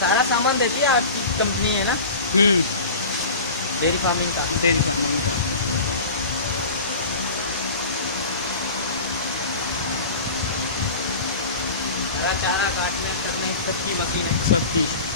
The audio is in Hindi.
सारा सामान देती है आपकी कंपनी है ना? डेयरी फार्मिंग का। हरा चारा काटने करने तक की मशीन है सबकी।